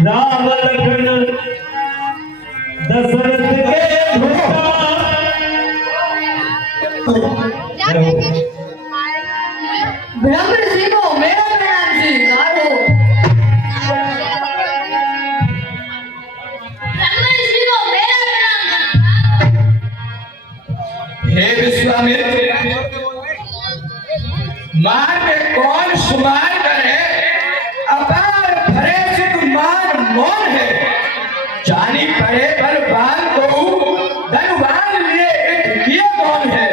राम लखन दशरथ के ब्राह्मण जी को मेरा प्रणाम स्वीकार हो। ब्राह्मण जी को मेरा प्रणाम। हे विश्वामित्र, मार में कौन शुमार करे, अपार भरे सिख मान मौन है। जानी पड़े बलवान को धनवान लिए एक किया कौन है।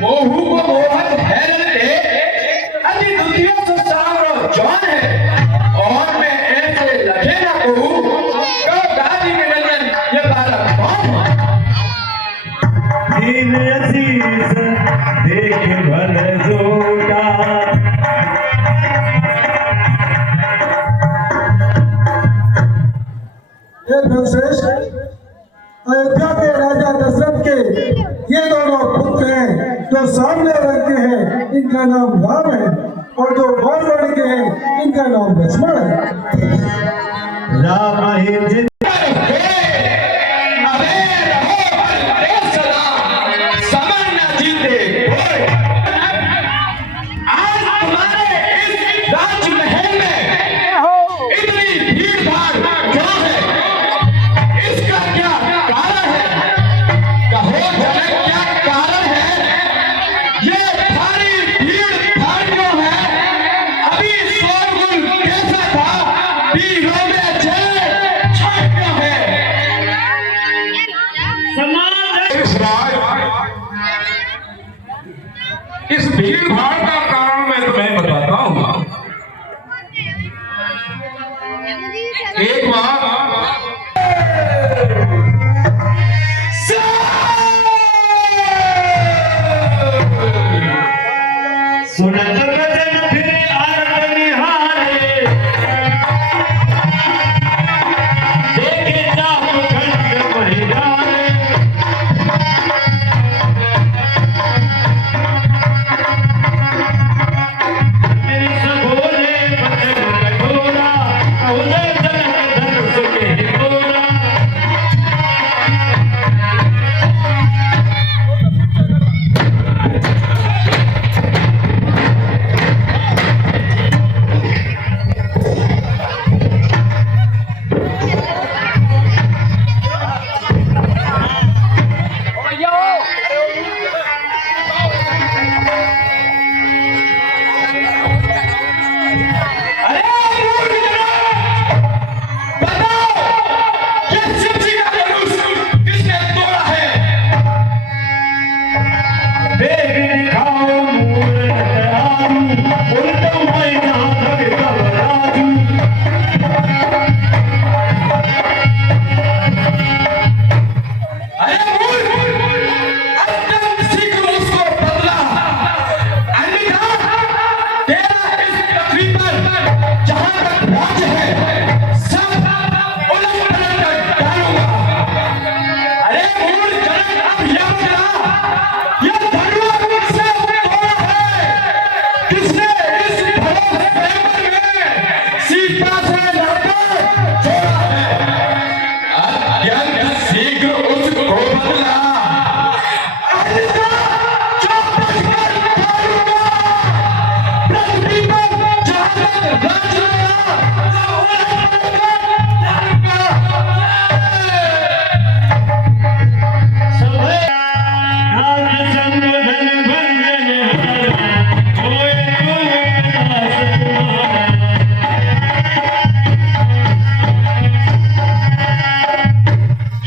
मोहू को मोहन हैरन दे, अति दुतिया से सामरो जौन है। और मैं ऐसे लगे ना कहूँ, कहो गाजी में नजर ये बालक कौन है। दीन अजीज देख भर जोड़ा, अयोध्या के राजा दशरथ के ये दोनों पुत्र हैं। जो सामने रंग के हैं इनका नाम राम है, और जो गौर के हैं इनका नाम लक्ष्मण है। राम ही Be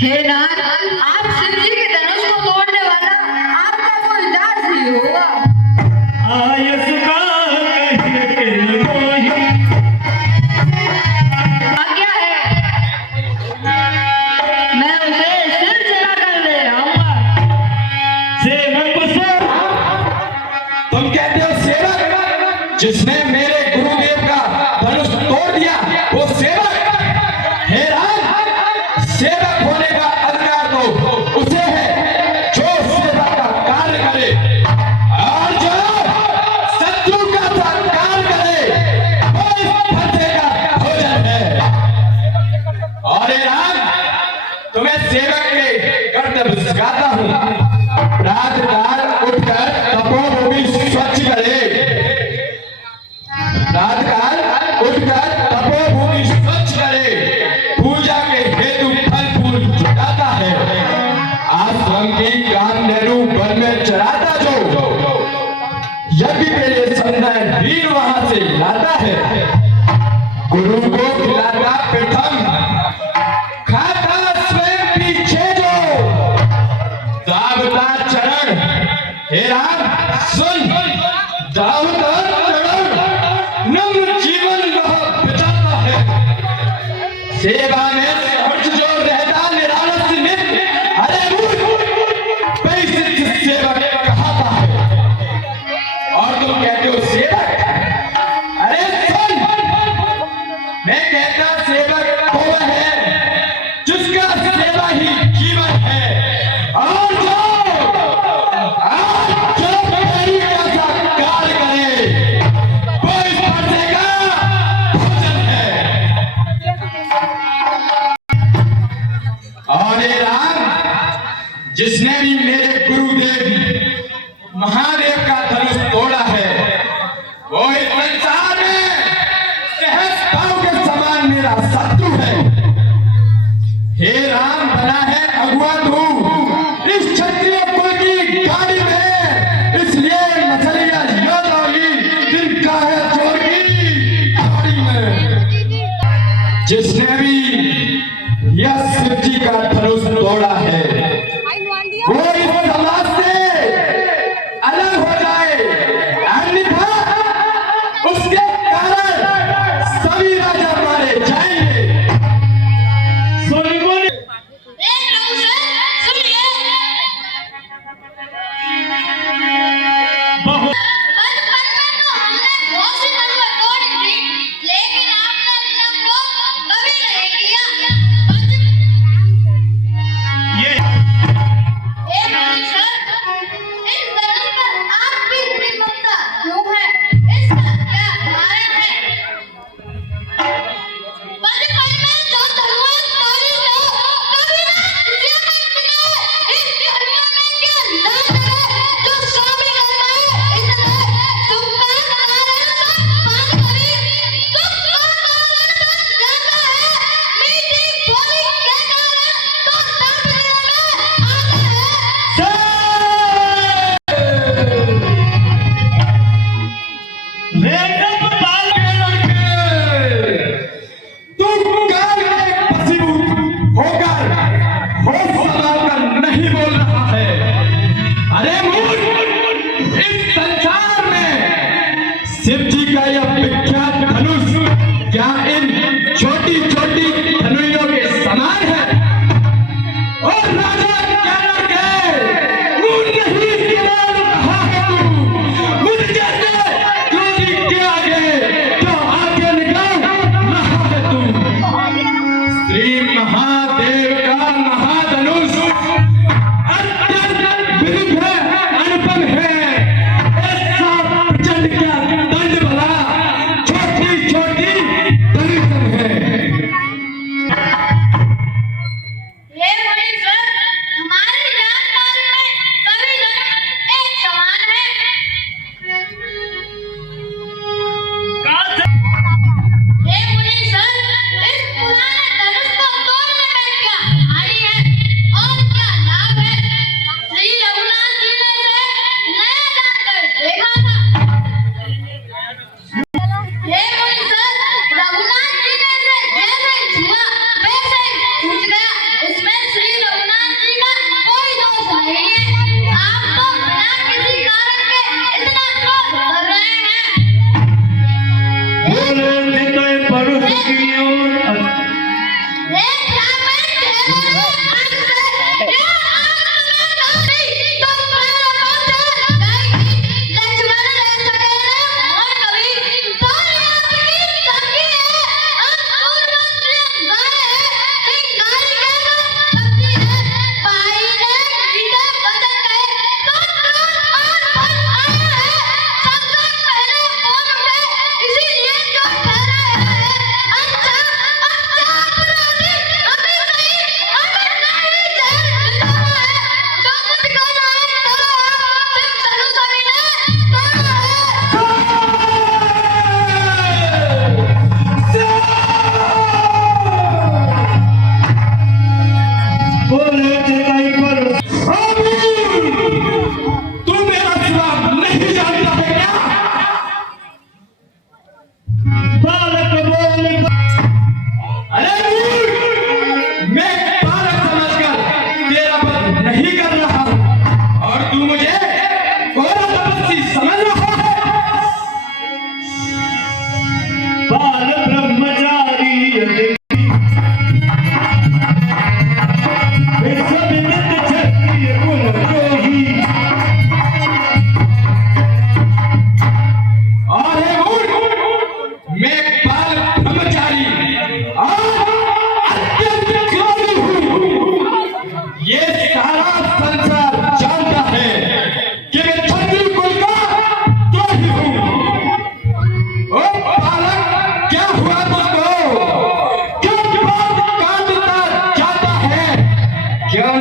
हे नाथ, आप शिव जी के धनुष को तोड़ने वाला आपका कोई दास ही होगा। आयस का कहिए के मोहि आज्ञा है, मैं उसे सिर चढ़ा कर ले आऊंगा। सेवक से तुम कहते हो सेवक? जिसने मेरे गुरुदेव का धनुष तोड़ दिया वो सेवक? हे राम, सेवक होने का अधिकार तो उसे है जो सेवा का कार्य करे और जो शत्रु का सत्कार करे वो इस फंसे का भोजन है। और हे राम, तुम्हें सेवक के कर्तव्य सिखाता हूँ। प्रातःकाल उठकर तपोभूमि स्वच्छ करे। प्रातःकाल उठकर तपोभूमि स्वच्छ करे, पूजा के हेतु फल फूल जुटाता है, आश्रम की कामधेनु वन में चराता जो यज्ञ के लिए संध्या वीर वहां से लाता है, गुरु को खिलाता प्रथम, खाता स्वयं पीछे जो दावता चरण। हे राम सुन, दावता चरण नम्र जीवन वह बिताता है, सेवा में हर्ष जो रहता निरालस नित्य। अरे मूर्ख, पैसे सेवक कहाता है और तुम कहते हो सेवक? अरे सुन, मैं कहता सेवक वो है जिसका सेवा ही जीवन है और जो कार्य करे वो इस फंसे का भोजन है। और हे राम, जिसने भी मेरे गुरुदेव महादेव का धनुष तोड़ा है वो इस संसार में सहस्त्राओं के समान मेरा शत्रु है। हे राम, बना है अगुआ तू इस क्षत्रिय कुल की गाड़ी में, इसलिए मछलियां योग होगी जिनका है चोर की गाड़ी में। जिसने भी यह शिव जी का धनुष तोड़ा है वो इस समाज से अलग हो जाए, अन्यथा उसके कारण सभी राजा मारे जाएंगे। सुन बोले एक नहुषा, सुनिए,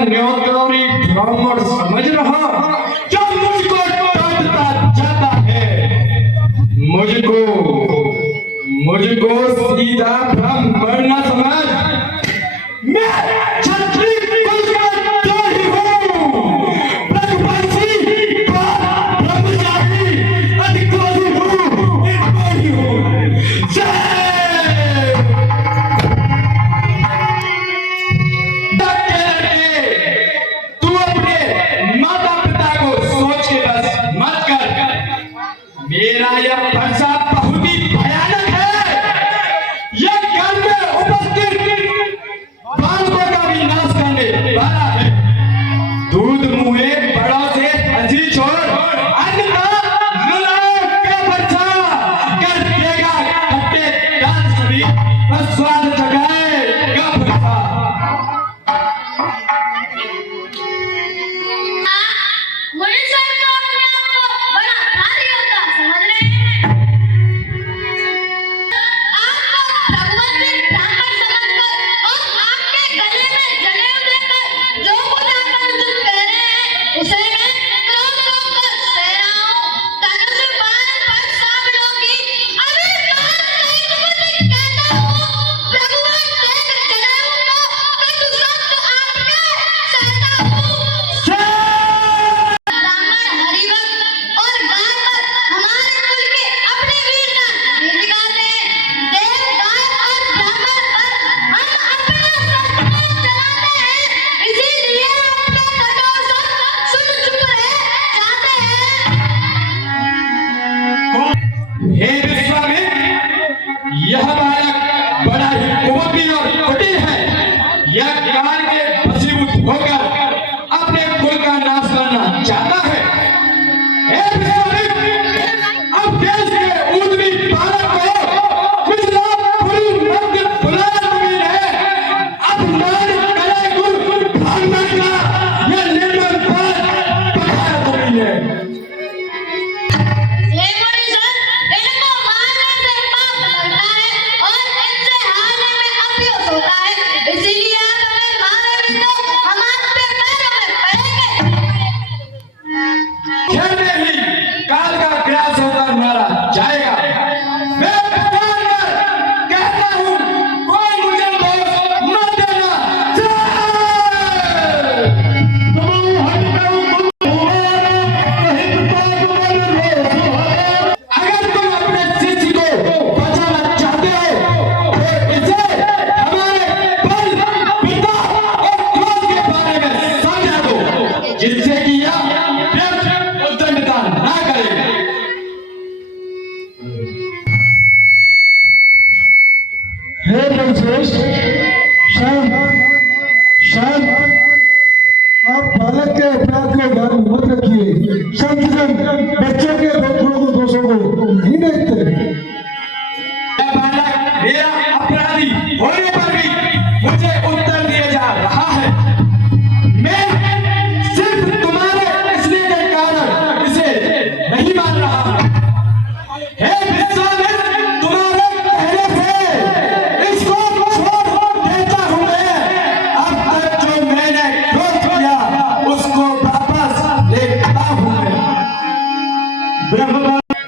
न्योतौरी ब्राह्मण समझ रहा जो मुझको डांटता जाता है। मुझको सीधा ब्राह्मण न समझ, मैं क्षत्रिय कुल का द्रोही हूँ, रघुवंशी, ब्रह्मचारी, अधिकारी हूँ, निर्दोषी हूँ। तू अपने माता पिता को सोच के बस मत कर। मेरा यह फरसा बहुत ही भयानक है। यह घर में उपस्थित बालकों का भी नाश करने वाला है। दूध मुहे बड़ों से हंसी छोड़, अन्यथा जुलाब का फरसा कर देगा खट्टे दांत सभी पर स्वाद चखाएगा फरसा। मुझे सर तो अपने आप को बड़ा भारी होता समझ रहे हैं। आपको भगवंती ब्राह्मण समझकर और आपके गले में जनेऊ देकर जो कुछ आप अर्जुन कह रहे हैं उसे मैं क्रोध कर सह रहा हूँ। धनुष बाण पर सांवलों की अभी बात नहीं मुझे कहता हूँ। भगवान देख जनेऊ को कटु शब्द आपके सहता हूँ। ब्राह्मण हरिवंश और गाय पर हमारे कुल के अपने वीरता नहीं दिखाते हैं। देव गाय और ब्राह्मण पर हम अपना सत्य चलाते हैं, इसीलिए अपने कठोर शब्द सुन चुप रहे जाते हैं। हे विश्वामित्र, यह बालक बड़ा ही कुमती और कुटिल है। यह काल के वशीभूत होकर अपने कुल का नाश करना चाहता है। हे विश्वामित्र, अब देश के उद्यमी बालक को गुजरात पूरी मध्य बुलाया तुम्हें है। अब मान करे गुरु ब्राह्मण का यह निर्मल बात पकाया तुम्हें। हे मुनीश्वर, इनको मारने से पाप लगता है और इनसे हारने में अफसोस होता है, इसीलिए आप हमें मारेंगे तो हम आपके पैरों में पड़ेंगे। खेलने ही काल का ग्रास होकर मारा जाएगा। मैं पुकार कर कहता हूँ, कोई मुझे दोष मत देना। अगर तुम अपने शिष्य को बचाना चाहते हो तो इसे हमारे बल, पिता और क्रोध के बारे में समझा दो, जिससे कि यह उद्दंडता ना करे। हे नरश्रेष्ठ, शांत शांत, आप बालक के अपराध को ध्यान में मत रखिए। संतजन बच्चों के दोषों को नहीं देखते। यह बालक मेरा अपराधी होने पर भी मुझे उत्तर दिया जा रहा है। मैं सिर्फ तुम्हारे इसलिए के कारण इसे नहीं मान रहा। हे विश्वामित्र, तुम्हारे कहने से इसको छोड़ देता हूँ मैं। अब तक जो मैंने क्रोध किया उसको वापस लेता हूँ मैं। ब्रह्म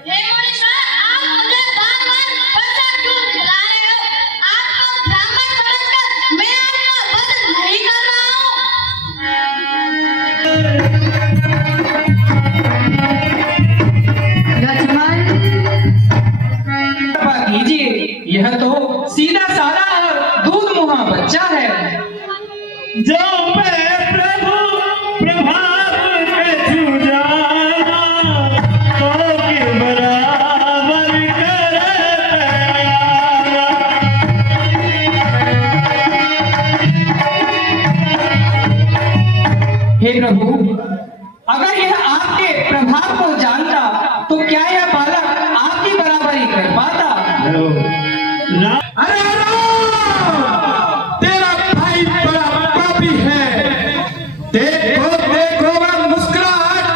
हे मुनीश्वर, आप मुझे बार-बार फंसा क्यों दिला रहे हो? आपको ब्राह्मण समझकर मैं आपका वध नहीं कर रहा हूँ। लक्ष्मण, कृपा कीजिए, यह तो सीधा साधा और दूध मुहा बच्चा है। जो मैं प्रभु प्रभाव कछु जाना, तो के बराबर करे तैयारा। हे प्रभु, अगर यह आपके प्रभाव को जानता तो क्या यह बालक आपकी बराबरी कर पाता? अरे तेरा भाई बड़ा पापी है। देखो देखो वह मुस्कुराहट,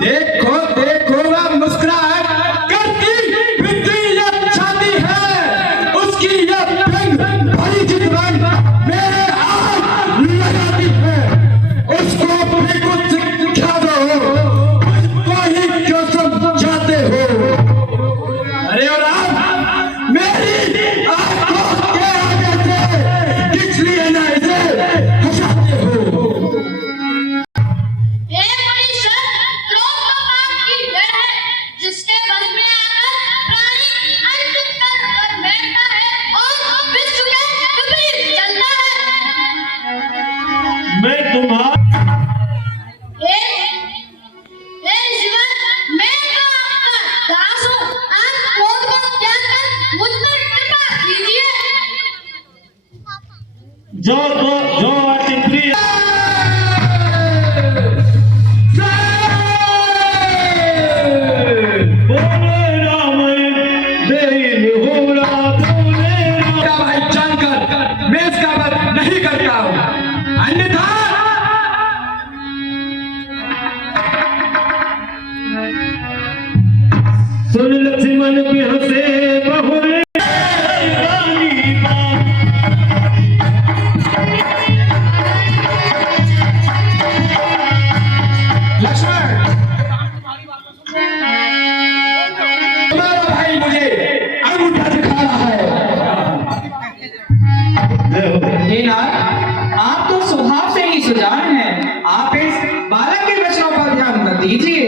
देखो देखो वह मुस्कुराहट करती फिरती यह छाती है। उसकी यह व्यंग भरी चितवन मेरे आज जो अति प्रिय बोले राम देन होरा बोले राम। का भाई जानकर मैं इसका वध नहीं करता हूं, अन्यथा सुन लक्ष्मण भी हंसे बहुरे रानी बात। लक्ष्मण, तुम्हारा भाई मुझे अंगूठा दिखा रहा है। हे नाथ, आप तो स्वभाव से ही सुजान हैं। आप इस बालक के वचनों पर ध्यान मत दीजिए।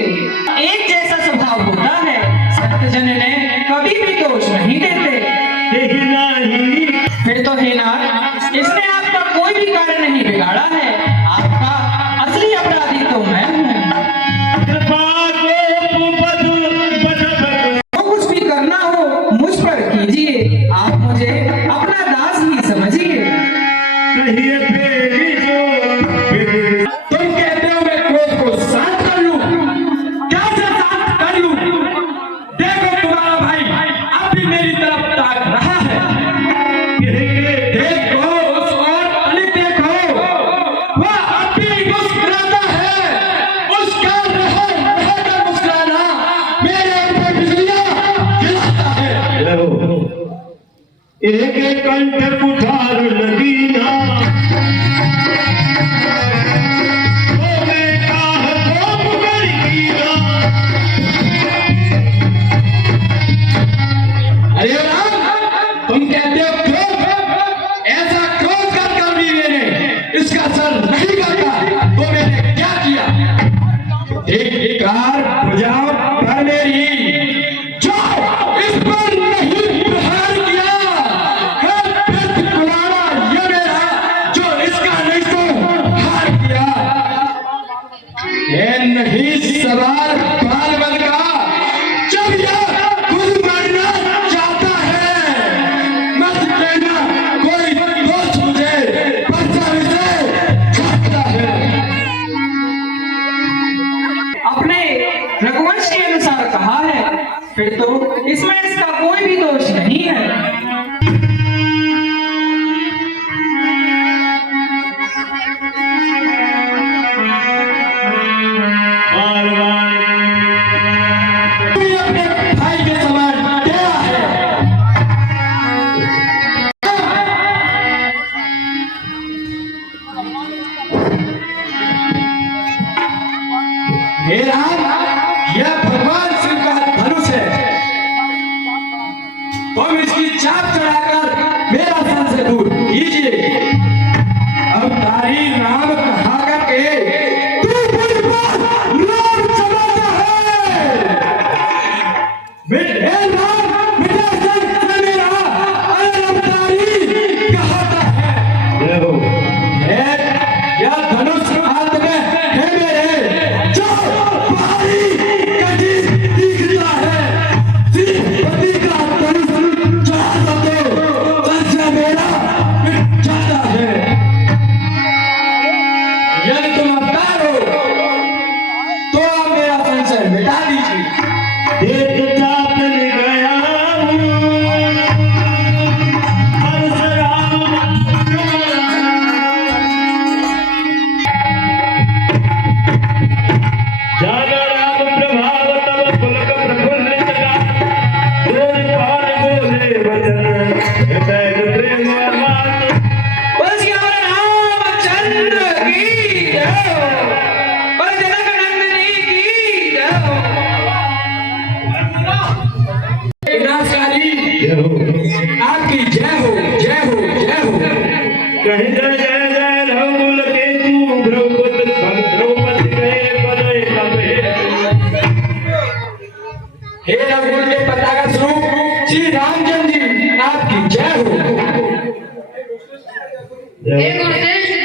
एक जैसा स्वभाव होता है, सत्यजन इन्हें कभी भी दोष नहीं देते। यही नहीं फिर तो हे नाथ, इसने आपका कोई भी कार्य नहीं बिगाड़ा है। आपका असली अपराधी तो मैं हूँ। कृपा को पद बदल जो कुछ भी करना हो मुझ पर कीजिए। आप मुझे अपना दास ही समझिए। कहिए बेरी जो बेरी। तुम कहते हो मैं क्रोध को शांत कर लूं, कैसे शांत कर लूं? देखो तुम्हारा भाई अब भी मेरी तरफ ताक रहा है। देखो उस और तनिक देखो, वह अब भी मुस्कुराता है। उसका रहेगा मुस्कुराना मेरे ऊपर बिजलियां गिराता है। एक एक कंठ कुठार लगीना अरे राम, तुम कहते हो क्रोध, ऐसा क्रोध कर भी मैंने इसका असर नहीं करता तो मैंने क्या किया? एक कार बुझाओ पर मेरी, जो इस पर नहीं प्रहार किया है व्यर्थ कुलाड़ा ये मेरा, जो इसका नहीं तो हार किया। ये नहीं सवाल बाल बन का, जब यह खुद मरना चाहता है, मत कहना कोई दोस्त मुझे परछाई से छाटता है। अपने रघुवंश के अनुसार कहा है, फिर तो इसमें इसका कोई भी दोष नहीं है। बार बार तू अपने भाई के समान गया है। हे राम, यह भगवान शिव का धनुष है। तुम इसकी चाप चढ़ाकर मेरा सन से दूर कीजिए। अब तारी राम कहा करके तू मुझ पर राम चलाता है। हे राम, मेरा सन से मेरा अरे तारी कहता है। यह धनुष हाथ में है मेरे, जो भारी कटी दिखता है। श्रीपति का धनुष चढ़ा दो, संशय मेरा मिट जाता है। यदि तुम अवतार हो तो आप मेरा संशय मिटा दीजिए। देख चापन गया हूँ हर सराम जागा राम प्रभाव तब पुलक प्रफुल्लित गान। बोल पार बोले वचन बैग प्रेम मात। बोल सियावर रामचंद्र की जय हो, बोल जनक नंदिनी की जय हो। विनाशकारी जय हो आपकी जय हो, जय हो, जय हो। कहीं जय जय जय रघुकुल केतु द्रौपदी कहे पदे कबे। हे रघुकुल के पताका स्वरूप श्री रामचंद्र जी आपकी जय हो। हे गुरुदेव